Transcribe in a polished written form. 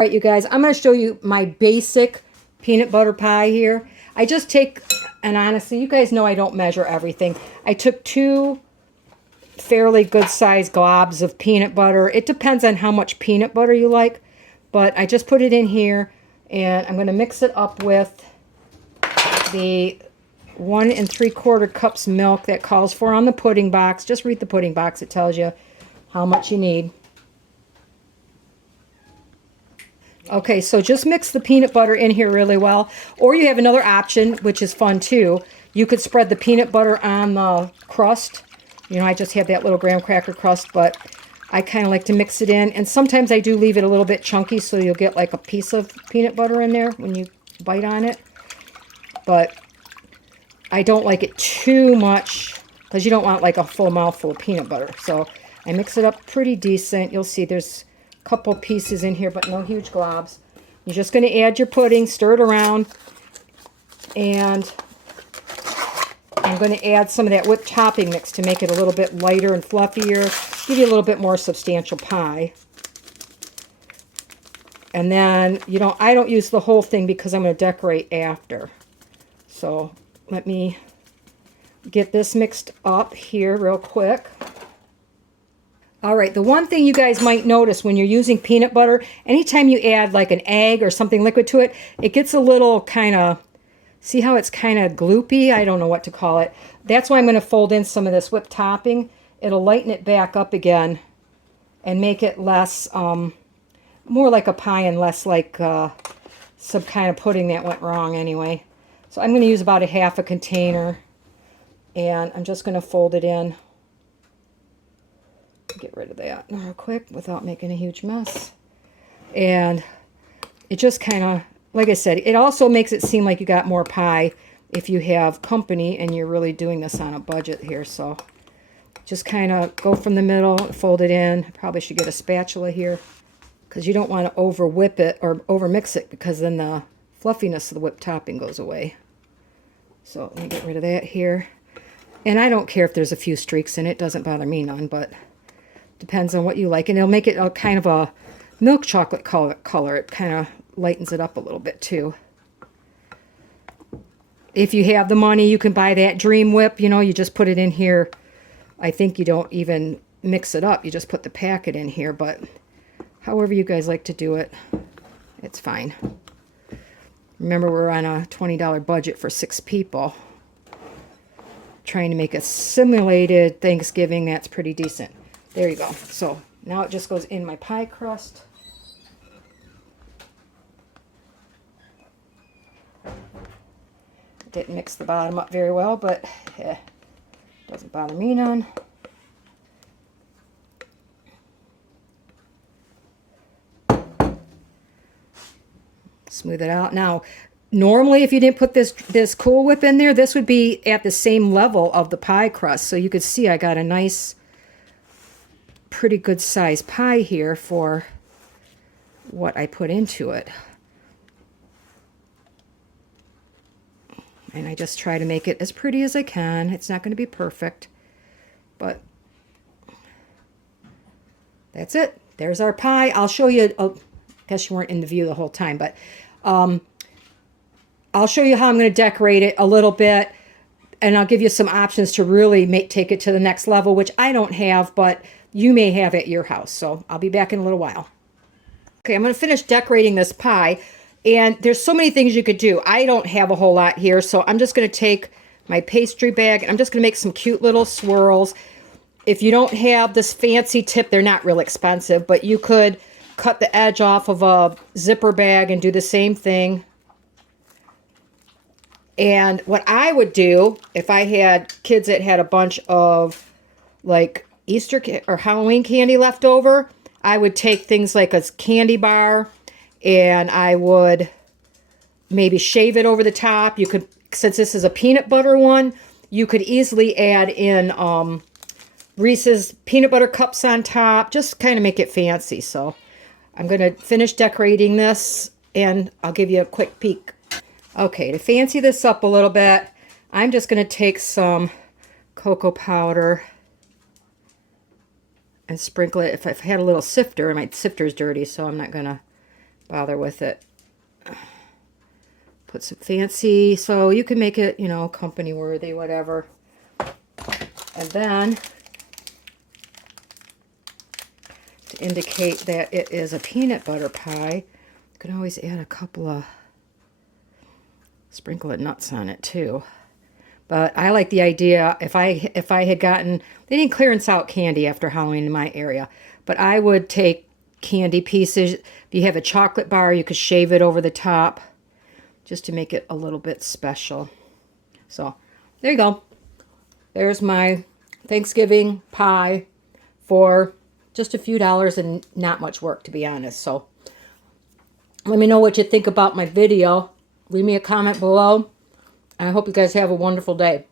All right, you guys, I'm going to show you my basic peanut butter pie here. I just take, and honestly, you guys know I don't measure everything. I took 2 fairly good sized globs of peanut butter. It depends on how much peanut butter you like, but I just put it in here, and I'm going to mix it up with the 1 3/4 cups milk that calls for on the pudding box. Just read the pudding box. It tells you how much you need. Okay, so just mix the peanut butter in here really well. Or you have another option, which is fun too. You could spread the peanut butter on the crust. You know, I just have that little graham cracker crust, but I kind of like to mix it in. And sometimes I do leave it a little bit chunky, so you'll get like a piece of peanut butter in there when you bite on it. But I don't like it too much, because you don't want like a full mouthful of peanut butter. So I mix it up pretty decent. You'll see there's couple pieces in here, but no huge globs. You're just going to add your pudding, stir it around, and I'm going to add some of that whipped topping mix to make it a little bit lighter and fluffier, give you a little bit more substantial pie. And then, you know, I don't use the whole thing because I'm going to decorate after. So let me get this mixed up here real quick. All right, the one thing you guys might notice when you're using peanut butter, anytime you add like an egg or something liquid to it, it gets a little kind of, see how it's kind of gloopy? I don't know what to call it. That's why I'm going to fold in some of this whipped topping. It'll lighten it back up again and make it less, more like a pie and less like some kind of pudding that went wrong anyway. So I'm going to use about a half a container, and I'm just going to fold it in. Get rid of that real quick without making a huge mess. And it just kind of, like I said, it also makes it seem like you got more pie if you have company and you're really doing this on a budget here. So just kind of go from the middle, fold it in. Probably should get a spatula here, because you don't want to over whip it or over mix it, because then the fluffiness of the whipped topping goes away. So let me get rid of that here. And I don't care if there's a few streaks in it. It doesn't bother me none, but depends on what you like. And it'll make it a kind of a milk chocolate color. It kind of lightens it up a little bit too. If you have the money, you can buy that Dream Whip. You know, you just put it in here. I think you don't even mix it up. You just put the packet in here. But however you guys like to do it, it's fine. Remember, we're on a $20 budget for 6 people. Trying to make a simulated Thanksgiving that's pretty decent. There you go. So now it just goes in my pie crust. Didn't mix the bottom up very well, but doesn't bother me none. Smooth it out. Now, normally if you didn't put this Cool Whip in there, this would be at the same level of the pie crust. So you could see I got a nice, pretty good size pie here for what I put into it. And I just try to make it as pretty as I can. It's not going to be perfect, but that's it. There's our pie. I'll show you, I guess you weren't in the view the whole time, but I'll show you how I'm going to decorate it a little bit, and I'll give you some options to really take it to the next level, which I don't have, but you may have at your house. So I'll be back in a little while. Okay, I'm going to finish decorating this pie, and there's so many things you could do. I don't have a whole lot here, so I'm just going to take my pastry bag, and I'm just going to make some cute little swirls. If you don't have this fancy tip, they're not real expensive, but you could cut the edge off of a zipper bag and do the same thing. And what I would do if I had kids that had a bunch of like Easter or Halloween candy left over, I would take things like a candy bar and I would maybe shave it over the top. You could, since this is a peanut butter one, you could easily add in Reese's peanut butter cups on top, just kind of make it fancy. So I'm going to finish decorating this and I'll give you a quick peek. Okay, to fancy this up a little bit, I'm just going to take some cocoa powder and sprinkle it. If I had a little sifter, my sifter's dirty, so I'm not going to bother with it. Put some fancy, so you can make it, you know, company worthy, whatever. And then, to indicate that it is a peanut butter pie, you can always add a couple of, sprinkle of nuts on it too. But I like the idea, if I had gotten, they didn't clearance out candy after Halloween in my area, but I would take candy pieces. If you have a chocolate bar, you could shave it over the top just to make it a little bit special. So there you go. There's my Thanksgiving pie for just a few dollars and not much work, to be honest. So let me know what you think about my video. Leave me a comment below. I hope you guys have a wonderful day.